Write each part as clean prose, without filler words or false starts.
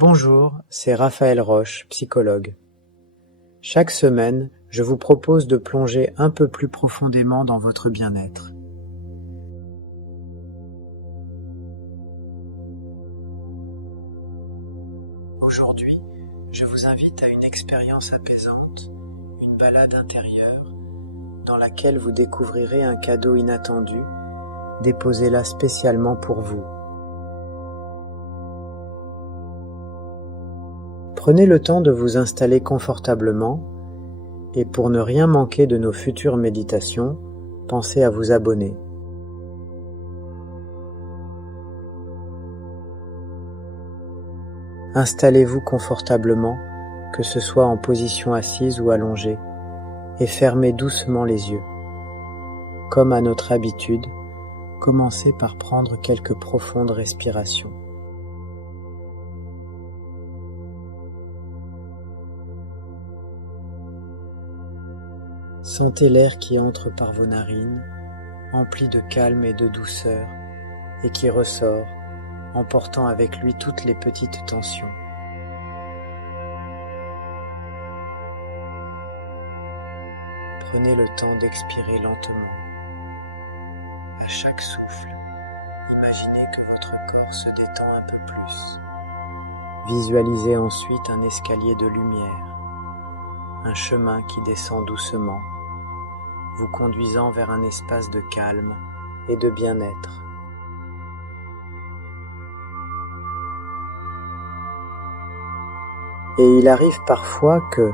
Bonjour, c'est Raphaël Roche, psychologue. Chaque semaine, je vous propose de plonger un peu plus profondément dans votre bien-être. Aujourd'hui, je vous invite à une expérience apaisante, une balade intérieure, dans laquelle vous découvrirez un cadeau inattendu, déposé là spécialement pour vous. Prenez le temps de vous installer confortablement et pour ne rien manquer de nos futures méditations, pensez à vous abonner. Installez-vous confortablement, que ce soit en position assise ou allongée, et fermez doucement les yeux. Comme à notre habitude, commencez par prendre quelques profondes respirations. Sentez l'air qui entre par vos narines, empli de calme et de douceur, et qui ressort, emportant avec lui toutes les petites tensions. Prenez le temps d'expirer lentement. À chaque souffle, imaginez que votre corps se détend un peu plus. Visualisez ensuite un escalier de lumière, un chemin qui descend doucement, vous conduisant vers un espace de calme et de bien-être. Et il arrive parfois que,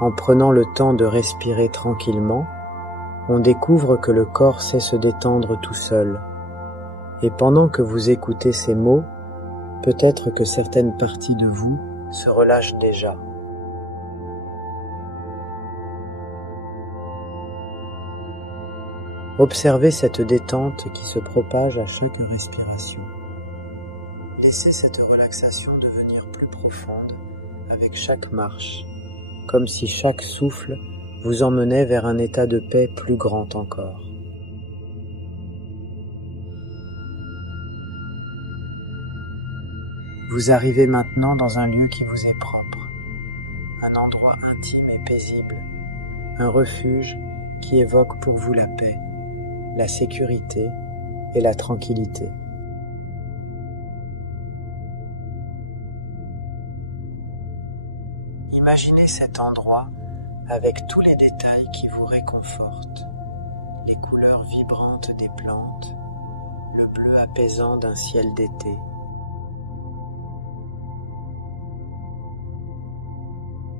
en prenant le temps de respirer tranquillement, on découvre que le corps sait se détendre tout seul. Et pendant que vous écoutez ces mots, peut-être que certaines parties de vous se relâchent déjà. Observez cette détente qui se propage à chaque respiration. Laissez cette relaxation devenir plus profonde avec chaque marche, comme si chaque souffle vous emmenait vers un état de paix plus grand encore. Vous arrivez maintenant dans un lieu qui vous est propre, un endroit intime et paisible, un refuge qui évoque pour vous la paix, la sécurité et la tranquillité. Imaginez cet endroit avec tous les détails qui vous réconfortent, les couleurs vibrantes des plantes, le bleu apaisant d'un ciel d'été.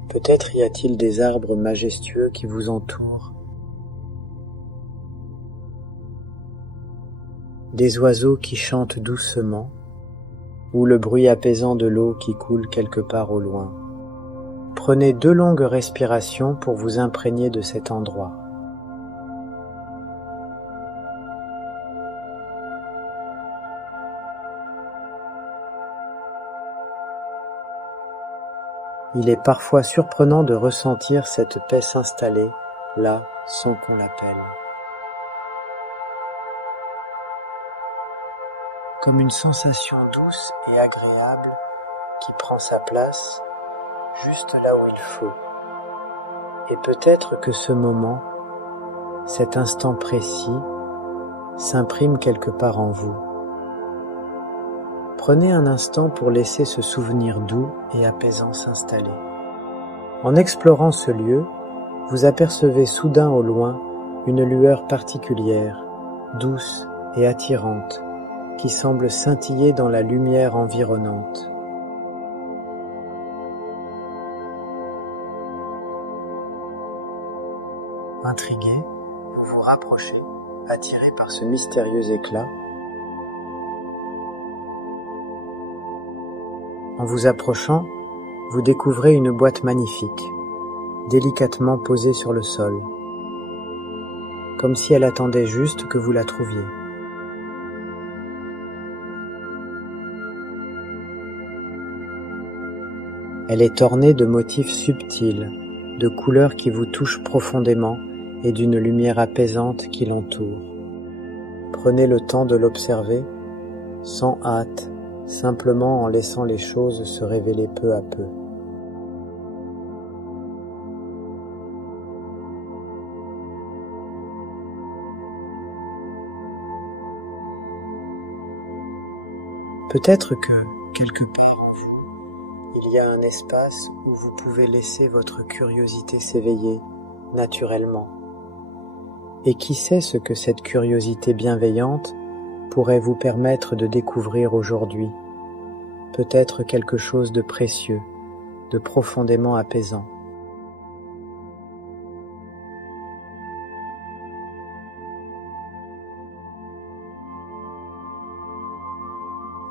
Peut-être y a-t-il des arbres majestueux qui vous entourent, des oiseaux qui chantent doucement, ou le bruit apaisant de l'eau qui coule quelque part au loin. Prenez 2 longues respirations pour vous imprégner de cet endroit. Il est parfois surprenant de ressentir cette paix s'installer là sans qu'on l'appelle. Comme une sensation douce et agréable qui prend sa place juste là où il faut. Et peut-être que ce moment, cet instant précis, s'imprime quelque part en vous. Prenez un instant pour laisser ce souvenir doux et apaisant s'installer. En explorant ce lieu, vous apercevez soudain au loin une lueur particulière, douce et attirante, qui semble scintiller dans la lumière environnante. Intrigué, vous vous rapprochez, attiré par ce mystérieux éclat. En vous approchant, vous découvrez une boîte magnifique, délicatement posée sur le sol, comme si elle attendait juste que vous la trouviez. Elle est ornée de motifs subtils, de couleurs qui vous touchent profondément et d'une lumière apaisante qui l'entoure. Prenez le temps de l'observer, sans hâte, simplement en laissant les choses se révéler peu à peu. Peut-être que, quelque part en vous, il y a un espace où vous pouvez laisser votre curiosité s'éveiller naturellement. Et qui sait ce que cette curiosité bienveillante pourrait vous permettre de découvrir aujourd'hui? Peut-être quelque chose de précieux, de profondément apaisant.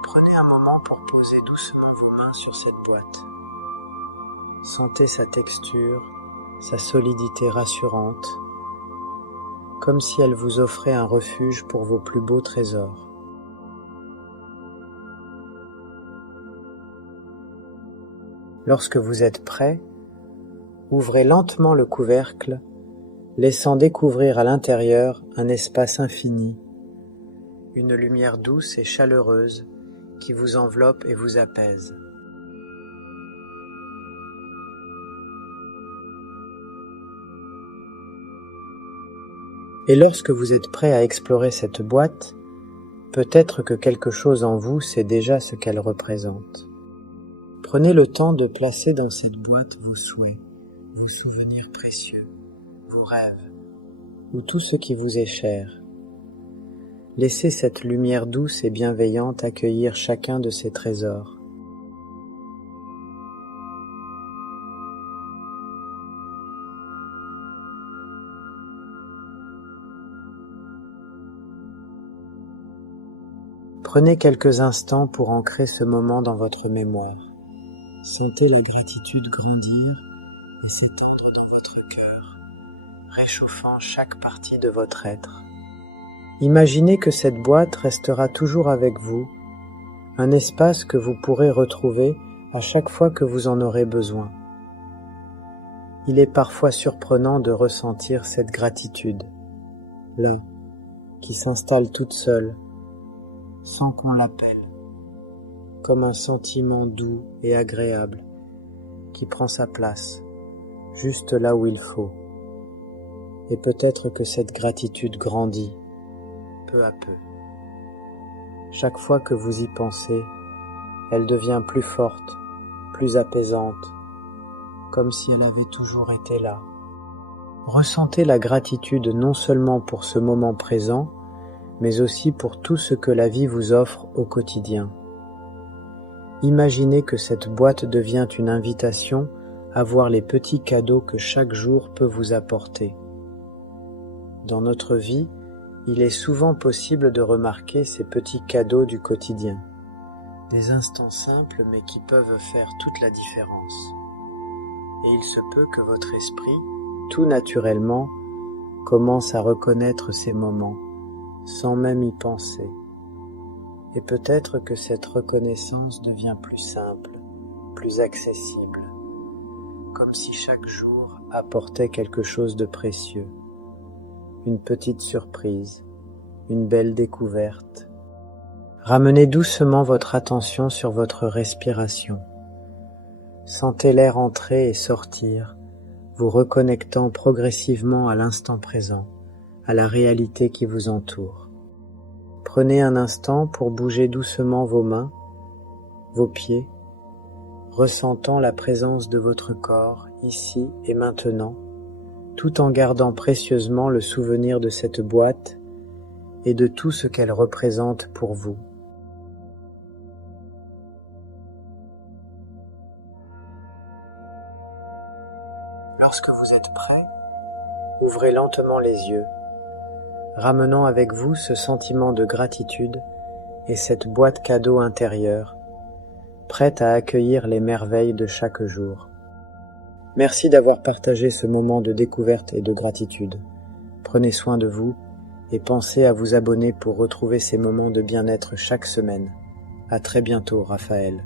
Prenez un moment pour poser doucement vos mains sur cette boîte. Sentez sa texture, sa solidité rassurante, comme si elle vous offrait un refuge pour vos plus beaux trésors. Lorsque vous êtes prêt, ouvrez lentement le couvercle, laissant découvrir à l'intérieur un espace infini, une lumière douce et chaleureuse qui vous enveloppe et vous apaise. Et lorsque vous êtes prêt à explorer cette boîte, peut-être que quelque chose en vous sait déjà ce qu'elle représente. Prenez le temps de placer dans cette boîte vos souhaits, vos souvenirs précieux, vos rêves, ou tout ce qui vous est cher. Laissez cette lumière douce et bienveillante accueillir chacun de ces trésors. Prenez quelques instants pour ancrer ce moment dans votre mémoire. Sentez la gratitude grandir et s'étendre dans votre cœur, réchauffant chaque partie de votre être. Imaginez que cette boîte restera toujours avec vous, un espace que vous pourrez retrouver à chaque fois que vous en aurez besoin. Il est parfois surprenant de ressentir cette gratitude, là, qui s'installe toute seule, sans qu'on l'appelle, comme un sentiment doux et agréable qui prend sa place, juste là où il faut. Et peut-être que cette gratitude grandit, peu à peu. Chaque fois que vous y pensez, elle devient plus forte, plus apaisante, comme si elle avait toujours été là. Ressentez la gratitude non seulement pour ce moment présent, mais aussi pour tout ce que la vie vous offre au quotidien. Imaginez que cette boîte devient une invitation à voir les petits cadeaux que chaque jour peut vous apporter. Dans notre vie, il est souvent possible de remarquer ces petits cadeaux du quotidien, des instants simples mais qui peuvent faire toute la différence. Et il se peut que votre esprit, tout naturellement, commence à reconnaître ces moments, sans même y penser. Et peut-être que cette reconnaissance devient plus simple, plus accessible, comme si chaque jour apportait quelque chose de précieux, une petite surprise, une belle découverte. Ramenez doucement votre attention sur votre respiration. Sentez l'air entrer et sortir, vous reconnectant progressivement à l'instant présent, à la réalité qui vous entoure. Prenez un instant pour bouger doucement vos mains, vos pieds, ressentant la présence de votre corps ici et maintenant, tout en gardant précieusement le souvenir de cette boîte et de tout ce qu'elle représente pour vous. Lorsque vous êtes prêt, ouvrez lentement les yeux, ramenant avec vous ce sentiment de gratitude et cette boîte cadeau intérieure, prête à accueillir les merveilles de chaque jour. Merci d'avoir partagé ce moment de découverte et de gratitude. Prenez soin de vous et pensez à vous abonner pour retrouver ces moments de bien-être chaque semaine. À très bientôt, Raphaël.